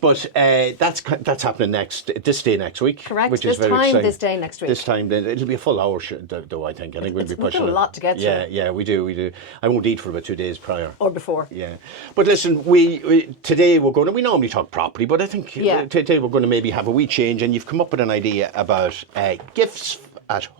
But that's happening this day next week. Correct. Which is very exciting. This day next week. This time, it'll be a full hour though. I think we'll be pushing. We've got a lot to get through. Yeah, we do. I won't eat for about 2 days prior. Or before. Yeah, but listen, today we're going to. We normally talk property, but I think today we're going to maybe have a wee change. And you've come up with an idea about gifts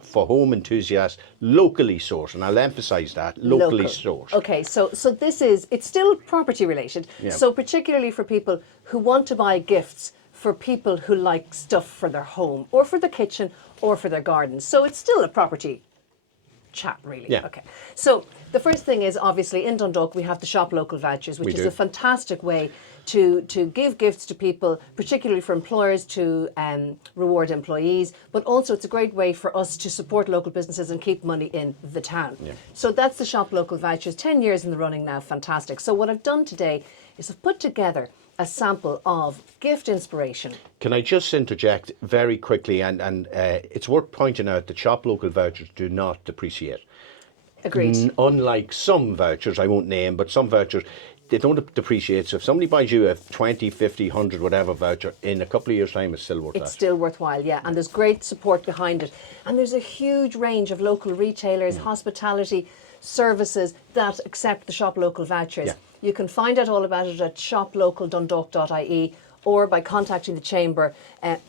for home enthusiasts, locally sourced, and I'll emphasise that, locally sourced. Okay, so it's still property related. Yeah. So particularly for people who want to buy gifts for people who like stuff for their home or for the kitchen or for their garden. So it's still a property chat, really. Yeah. Okay. So the first thing is, obviously, in Dundalk we have the Shop Local Vouchers, which is a fantastic way to give gifts to people, particularly for employers to reward employees, but also it's a great way for us to support local businesses and keep money in the town. Yeah. So that's the Shop Local Vouchers, 10 years in the running now, fantastic. So what I've done today is I've put together a sample of gift inspiration. Can I just interject very quickly, and it's worth pointing out that Shop Local Vouchers do not depreciate. Agreed. Unlike some vouchers, I won't name, but some vouchers, they don't depreciate. So if somebody buys you a 20, 50, 100, whatever voucher, in a couple of years' time, it's still worth that. It's still worthwhile, yeah. And there's great support behind it. And there's a huge range of local retailers, hospitality services that accept the Shop Local Vouchers. Yeah. You can find out all about it at shoplocaldundalk.ie or by contacting the Chamber and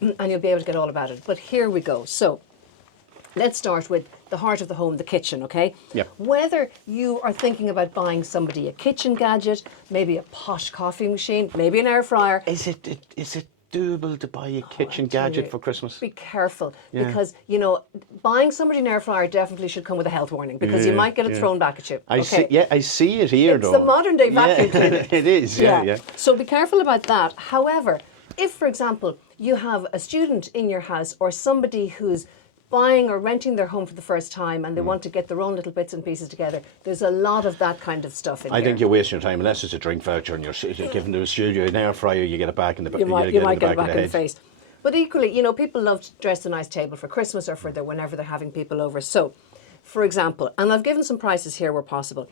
you'll be able to get all about it. But here we go. So let's start with the heart of the home, the kitchen, okay? Yeah. Whether you are thinking about buying somebody a kitchen gadget, maybe a posh coffee machine, maybe an air fryer. Is it doable to buy a kitchen gadget for Christmas? Be careful, because, buying somebody an air fryer definitely should come with a health warning, because you might get it thrown back at you. I see it here, though. It's the modern day vacuum cleaner. It is, yeah. So be careful about that. However, if, for example, you have a student in your house or somebody who's buying or renting their home for the first time and they want to get their own little bits and pieces together, there's a lot of that kind of stuff in I think you're wasting your time, unless it's a drink voucher and you're giving to a studio an air fryer, you get it back in the you might get it back in the face. But equally, people love to dress a nice table for Christmas or for whenever they're having people over. So, for example, and I've given some prices here where possible,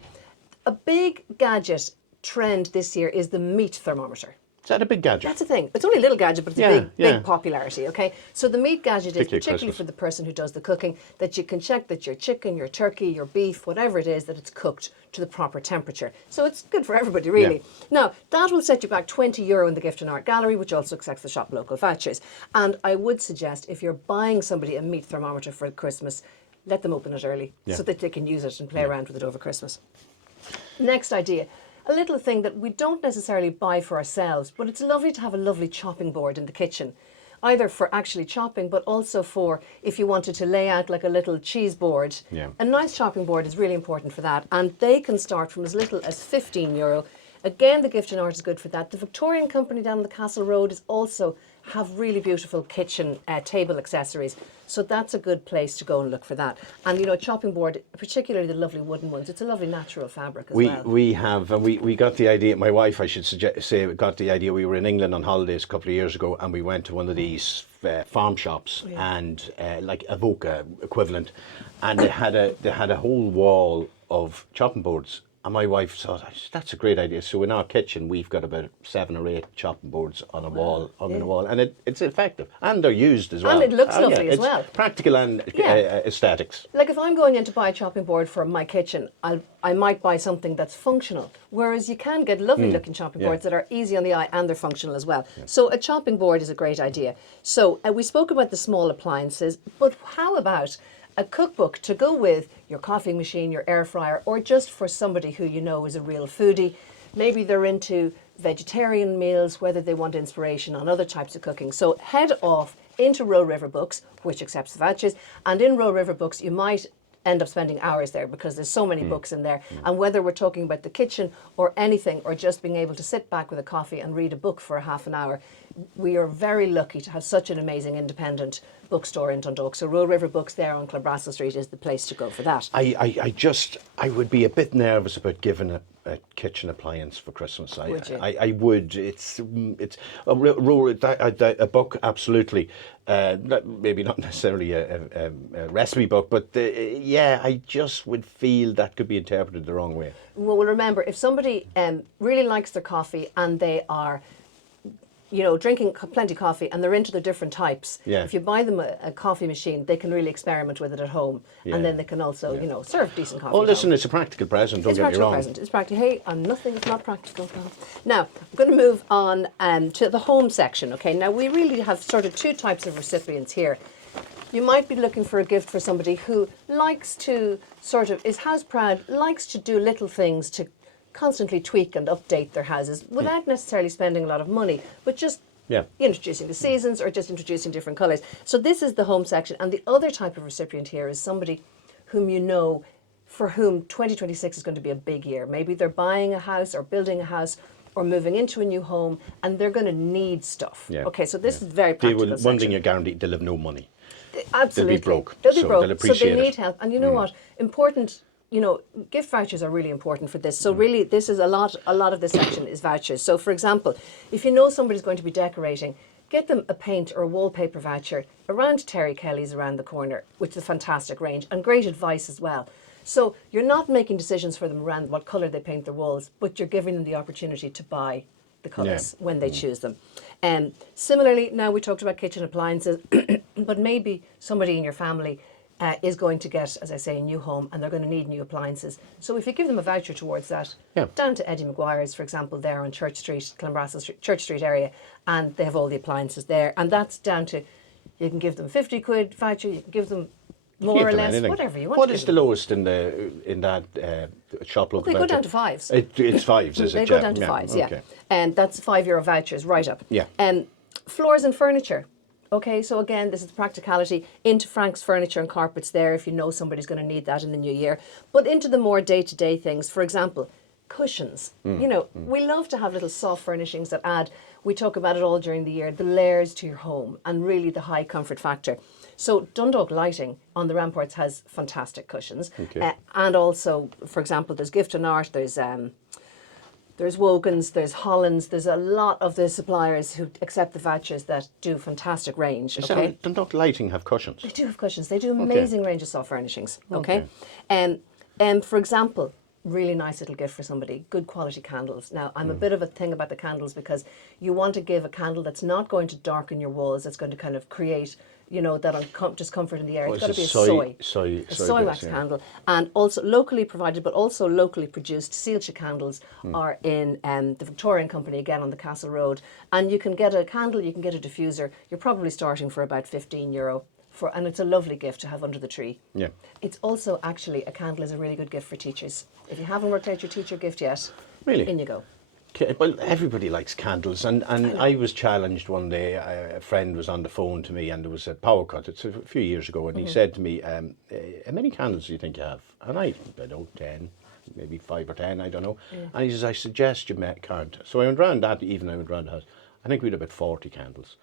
a big gadget trend this year is the meat thermometer. Is that a big gadget? That's a thing. It's only a little gadget, but it's big popularity, okay? So the meat gadget is particularly for the person who does the cooking, that you can check that your chicken, your turkey, your beef, whatever it is, that it's cooked to the proper temperature. So it's good for everybody, really. Yeah. Now, that will set you back €20 in the Gift and Art Gallery, which also accepts the Shop Local Vouchers. And I would suggest, if you're buying somebody a meat thermometer for Christmas, let them open it early so that they can use it and play around with it over Christmas. Next idea. A little thing that we don't necessarily buy for ourselves, but it's lovely to have a lovely chopping board in the kitchen, either for actually chopping, but also for if you wanted to lay out like a little cheese board. Yeah. A nice chopping board is really important for that, and they can start from as little as €15. Again, the Gift and Art is good for that. The Victorian company down the Castle Road is also have really beautiful kitchen table accessories. So that's a good place to go and look for that. And a chopping board, particularly the lovely wooden ones, it's a lovely natural fabric as well. We have, and we got the idea, my wife, I should say, got the idea. We were in England on holidays a couple of years ago and we went to one of these farm shops and like a Voca equivalent, and they had a whole wall of chopping boards. And my wife thought, that's a great idea. So in our kitchen, we've got about 7 or 8 chopping boards on a wall, on the wall. And it's effective. And they're used as well. And it looks lovely as well. Practical and aesthetics. Like if I'm going in to buy a chopping board for my kitchen, I might buy something that's functional. Whereas you can get lovely looking chopping boards that are easy on the eye and they're functional as well. Yeah. So a chopping board is a great idea. So we spoke about the small appliances, but how about a cookbook to go with your coffee machine, your air fryer, or just for somebody who is a real foodie. Maybe they're into vegetarian meals, whether they want inspiration on other types of cooking. So head off into Row River Books, which accepts the vouchers, and in Row River Books you might end up spending hours there because there's so many books in there. And whether we're talking about the kitchen or anything, or just being able to sit back with a coffee and read a book for a half an hour, we are very lucky to have such an amazing independent bookstore in Dundalk. So Row River Books there on Clonbrassil Street is the place to go for that. I would be a bit nervous about giving a kitchen appliance for Christmas. Would you? I would. It's a book, absolutely. Maybe not necessarily a recipe book, but I just would feel that could be interpreted the wrong way. Well, remember, if somebody really likes their coffee and they are drinking plenty of coffee and they're into the different types. Yeah. If you buy them a coffee machine, they can really experiment with it at home, and then they can also, serve decent coffee. Oh, listen, it's a practical present. Don't get me wrong. It's practical. Hey, nothing is not practical. Now, I'm going to move on to the home section. Okay. Now we really have sort of two types of recipients here. You might be looking for a gift for somebody who likes to is house proud, likes to do little things to constantly tweak and update their houses without necessarily spending a lot of money, but just introducing the seasons or just introducing different colours. So this is the home section. And the other type of recipient here is somebody whom for whom 2026 is going to be a big year. Maybe they're buying a house or building a house or moving into a new home, and they're going to need stuff. Yeah. Okay, so this is very practical. One thing you're guaranteed, they'll have no money. Absolutely. They'll be broke. They'll be broke. They'll appreciate so they need help. And you know what? Important, gift vouchers are really important for this. So really, this is a lot of this section is vouchers. So for example, if you know somebody's going to be decorating, get them a paint or a wallpaper voucher around Terry Kelly's around the corner, which is a fantastic range and great advice as well. So you're not making decisions for them around what colour they paint their walls, but you're giving them the opportunity to buy the colours when they choose them. Similarly, now we talked about kitchen appliances, but maybe somebody in your family is going to get, as I say, a new home, and they're going to need new appliances. So if you give them a voucher towards that, down to Eddie McGuire's, for example, there on Church Street, Clanbrassil Street, Church Street area, and they have all the appliances there, and that's down to, you can give them 50 quid voucher, you can give them more or less, anything. Whatever you want. What is the lowest in that shop local? They go down to fives. It's fives, is it? They go down to fives, yeah. And that's €5 vouchers right up. Yeah. Floors and furniture. Okay, so again, this is practicality. Into Frank's Furniture and Carpets there if you know somebody's going to need that in the new year. But into the more day-to-day things, for example, cushions. We love to have little soft furnishings that add, we talk about it all during the year, the layers to your home and really the high comfort factor. So Dundalk Lighting on the ramparts has fantastic cushions. Okay. And also, for example, there's Gift and Art, there's Wogan's, there's Holland's, there's a lot of the suppliers who accept the vouchers that do fantastic range. Okay? Dundalk Lighting have cushions? They do have cushions. They do amazing range of soft furnishings. Okay. For example, really nice little gift for somebody, good quality candles. Now, I'm a bit of a thing about the candles because you want to give a candle that's not going to darken your walls, that's going to kind of create that discomfort in the air. It's got to be a soy wax candle, and also locally provided, but also locally produced Sealcha candles are in the Victorian Company again on the Castle Road, and you can get a candle, you can get a diffuser. You're probably starting for about €15 and it's a lovely gift to have under the tree. Yeah, it's also actually a candle is a really good gift for teachers. If you haven't worked out your teacher gift yet, really, in you go. Well, everybody likes candles, and I was challenged one day. A friend was on the phone to me, and there was a power cut. It's a few years ago, and he said to me, "How many candles do you think you have?" And I don't know, 10, maybe 5 or 10, I don't know. Yeah. And he says, "I suggest you count." So I went round that evening. I went round the house. I think we had about 40 candles,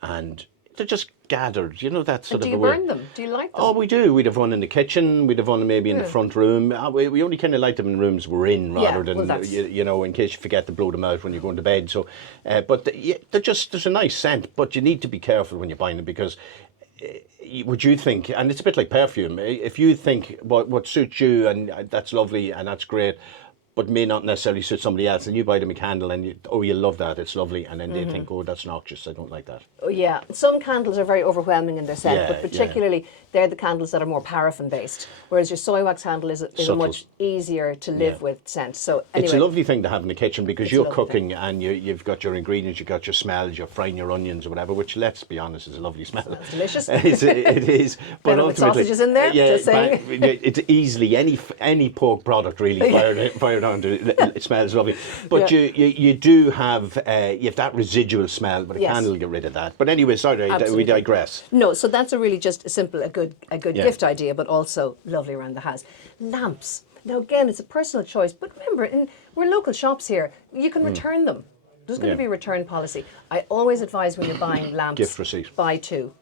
and they're just gathered, that sort of a way. Do you burn them? Do you like them? Oh, we do. We'd have one in the kitchen. We'd have one maybe in the front room. We only kind of light them in rooms we're in rather than, in case you forget to blow them out when you're going to bed. So, but there's a nice scent, but you need to be careful when you're buying them because would you think, and it's a bit like perfume, if you think what suits you and that's lovely and that's great, but may not necessarily suit somebody else, and you buy them a candle and you love that, it's lovely, and then they think, oh, that's noxious, I don't like that. Oh yeah, some candles are very overwhelming in their scent, but particularly they're the candles that are more paraffin based, whereas your soy wax candle is a much easier to live with scent. So anyway, it's a lovely thing to have in the kitchen because you're cooking and you've got your ingredients, you've got your smells, you're frying your onions or whatever, which, let's be honest, is a lovely smell. It's delicious. It is. But ultimately, sausages in there. Just saying. It's easily any pork product really fired onto it smells lovely. But you do have that residual smell, but a candle will get rid of that. But anyway, sorry, we digress. No, so that's a good gift idea, but also lovely around the house. Lamps. Now again, it's a personal choice, but remember, we're local shops here. You can return them. There's going to be a return policy. I always advise when you're buying lamps, gift receipt, buy 2.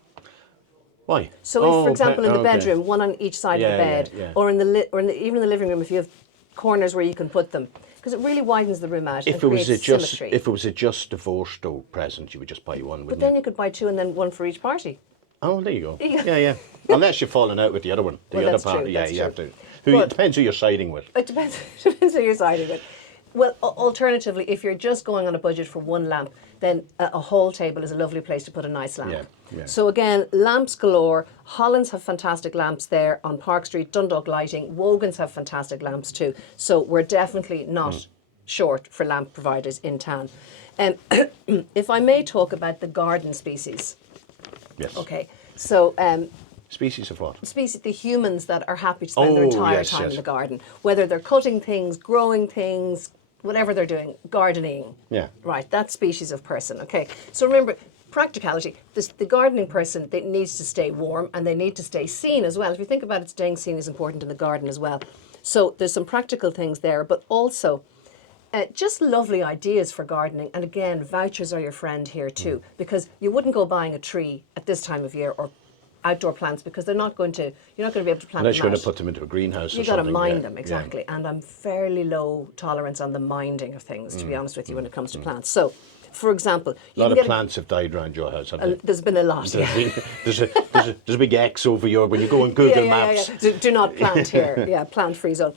Why? So if, for example, in the bedroom, one on each side of the bed, or even in the living room, if you have corners where you can put them, because it really widens the room out and creates symmetry. If it was a just divorced present, you would just buy one, wouldn't But then you could buy 2 and then one for each party. Oh, there you go. Yeah. Unless you're falling out with the other one. The other party, you have to. It depends who you're siding with. It depends who you're siding with. Well, alternatively, if you're just going on a budget for one lamp, then a hall table is a lovely place to put a nice lamp. Yeah, yeah. So again, lamps galore. Hollands have fantastic lamps there on Park Street. Dundalk Lighting. Wogan's have fantastic lamps too. So we're definitely not short for lamp providers in town. If I may talk about the garden species. Yes. Okay. So Species of what? species, the humans that are happy to spend their entire yes, time yes. in the garden, whether they're cutting things, growing things, whatever they're doing, gardening. Yeah. Right, that species of person. Okay, so remember, practicality. The gardening person, they needs to stay warm and they need to stay seen as well. If you think about it, staying seen is important in the garden as well. So there's some practical things there, but also just lovely ideas for gardening. And again, vouchers are your friend here too, because you wouldn't go buying a tree at this time of year or outdoor plants because you're not going to be able to plant Unless them you're going out. to put them into a greenhouse or You got to something. mind yeah, them, yeah. exactly. And I'm fairly low tolerance on the minding of things, to be honest with you, when it comes to plants. So, for example, A lot of plants have died around your house, haven't they? there's been a lot. There's a big X over your, when you go on Google Maps. Do not plant here. Yeah, plant-free zone.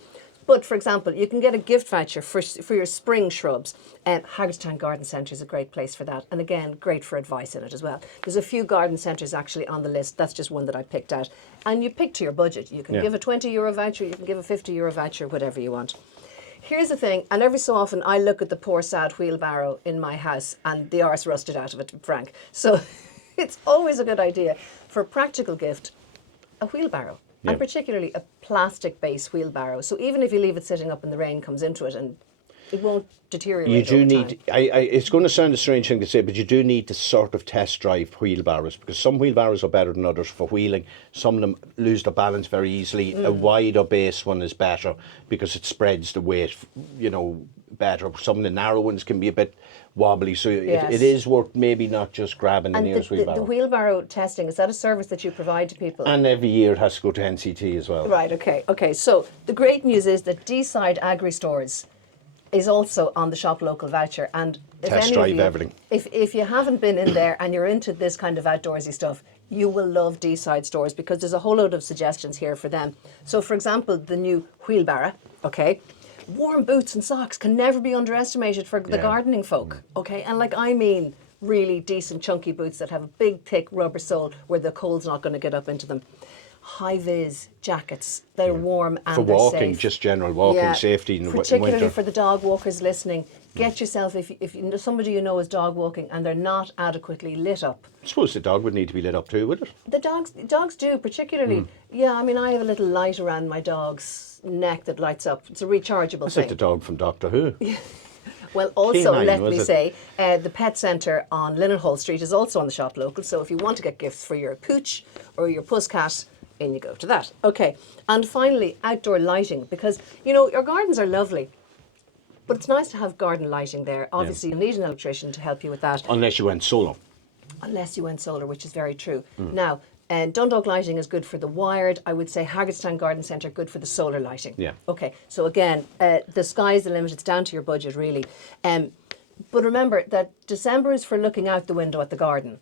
But, for example, you can get a gift voucher for your spring shrubs. Hagerstown Garden Centre is a great place for that. And again, great for advice in it as well. There's a few garden centres actually on the list. That's just one that I picked out. And you pick to your budget. You can give a €20 voucher, you can give a €50 voucher, whatever you want. Here's the thing, and every so often I look at the poor sad wheelbarrow in my house and the arse rusted out of it, to be frank. So it's always a good idea for a practical gift, a wheelbarrow. Yeah. And particularly a plastic-based wheelbarrow. So even if you leave it sitting up and the rain comes into it, and it won't deteriorate. You do over need, time. it's going to sound a strange thing to say, but you do need to sort of test drive wheelbarrows, because some wheelbarrows are better than others for wheeling. Some of them lose their balance very easily. A wider base one is better because it spreads the weight, better. Some of the narrow ones can be a bit wobbly, so Yes. it is worth maybe not just grabbing the And nearest the wheelbarrow. wheelbarrow testing, is that a service that you provide to people? And every year it has to go to NCT as well. Right, okay. So the great news is that D-Side Agri Stores is also on the Shop Local Voucher. And if Test any drive of you, everything. If you haven't been in there and you're into this kind of outdoorsy stuff, you will love D-Side stores because there's a whole load of suggestions here for them. So for example, the new wheelbarrow, okay? Warm boots and socks can never be underestimated for the gardening folk, okay? And I mean really decent chunky boots that have a big thick rubber sole where the cold's not going to get up into them. High-vis jackets, they're warm and For they're walking, safe. just general walking safety in Particularly winter. for the dog walkers listening, get yourself, if you know somebody you know is dog walking and they're not adequately lit up. I suppose the dog would need to be lit up too, would it? The dogs do, particularly. Yeah, I mean, I have a little light around my dog's neck that lights up. It's a rechargeable It's thing. like the dog from Doctor Who. Well, also, K9, let was me it? say, the pet centre on Linnenhall Street is also on the Shop Local. So if you want to get gifts for your pooch or your pusscat, in you go to that. Okay. And finally, outdoor lighting, because, your gardens are lovely. But it's nice to have garden lighting there. Obviously, you need an electrician to help you with that. Unless you went solar. Unless you went solar, which is very true. Now, Dundalk Lighting is good for the wired. I would say Hagerstown Garden Centre good for the solar lighting. Yeah. Okay, so again, the sky's the limit. It's down to your budget, really. But remember that December is for looking out the window at the garden,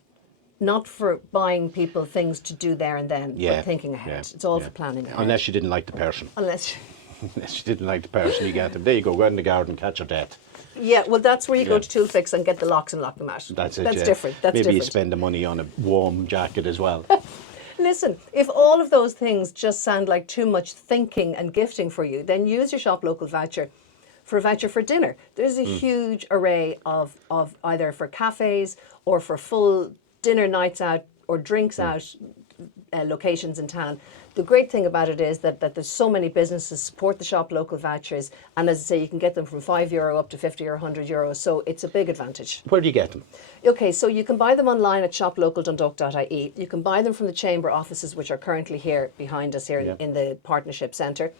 not for buying people things to do there and then, but thinking ahead. It's all for planning ahead. Unless you didn't like the person. Unless Unless you didn't like the person, you get them. There you go in the garden, catch your death. Yeah, well, that's where you go to Toolfix and get the locks and lock them out. That's it. That's different. That's Maybe different. you spend the money on a warm jacket as well. Listen, if all of those things just sound like too much thinking and gifting for you, then use your Shop Local voucher for a voucher for dinner. There's a huge array of either for cafes or for full dinner nights out or drinks out locations in town. The great thing about it is that there's so many businesses support the Shop Local vouchers, and as I say, you can get them from €5 up to 50 or 100 euros, so it's a big advantage. Where do you get them? Okay, so you can buy them online at shoplocaldundalk.ie. You can buy them from the chamber offices, which are currently here behind us here in the partnership centre.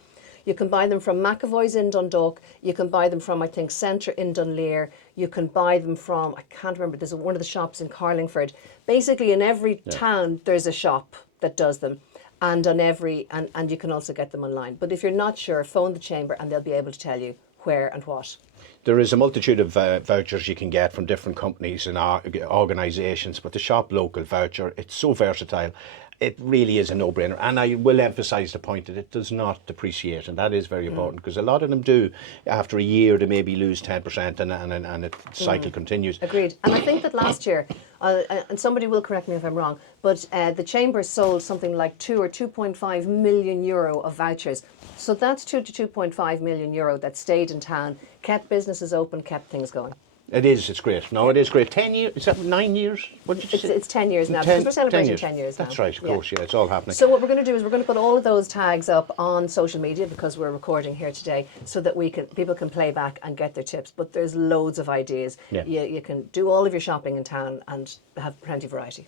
You can buy them from McAvoy's in Dundalk. You can buy them from, I think, Centre in Dunleer. You can buy them from, I can't remember, there's one of the shops in Carlingford. Basically, in every town, there's a shop that does them. And on and you can also get them online. But if you're not sure, phone the chamber and they'll be able to tell you where and what. There is a multitude of vouchers you can get from different companies and organisations, but the Shop Local voucher, it's so versatile. it really is a no-brainer. And I will emphasise the point that it does not depreciate, and that is very important, because a lot of them do. After a year, they maybe lose 10%, and the cycle continues. Agreed. And I think that last year, and somebody will correct me if I'm wrong, but the Chamber sold something like 2 or 2.5 million euro of vouchers. So that's 2 to 2.5 million euro that stayed in town, kept businesses open, kept things going. It is. It's great. No, it is great. 10 years. Is that 9 years? What did you say? It's 10 years now. Because we're celebrating 10 years now. That's right. Of course. Yeah, it's all happening. So what we're going to do is we're going to put all of those tags up on social media, because we're recording here today, so that people can play back and get their tips. But there's loads of ideas. Yeah. You can do all of your shopping in town and have plenty of variety.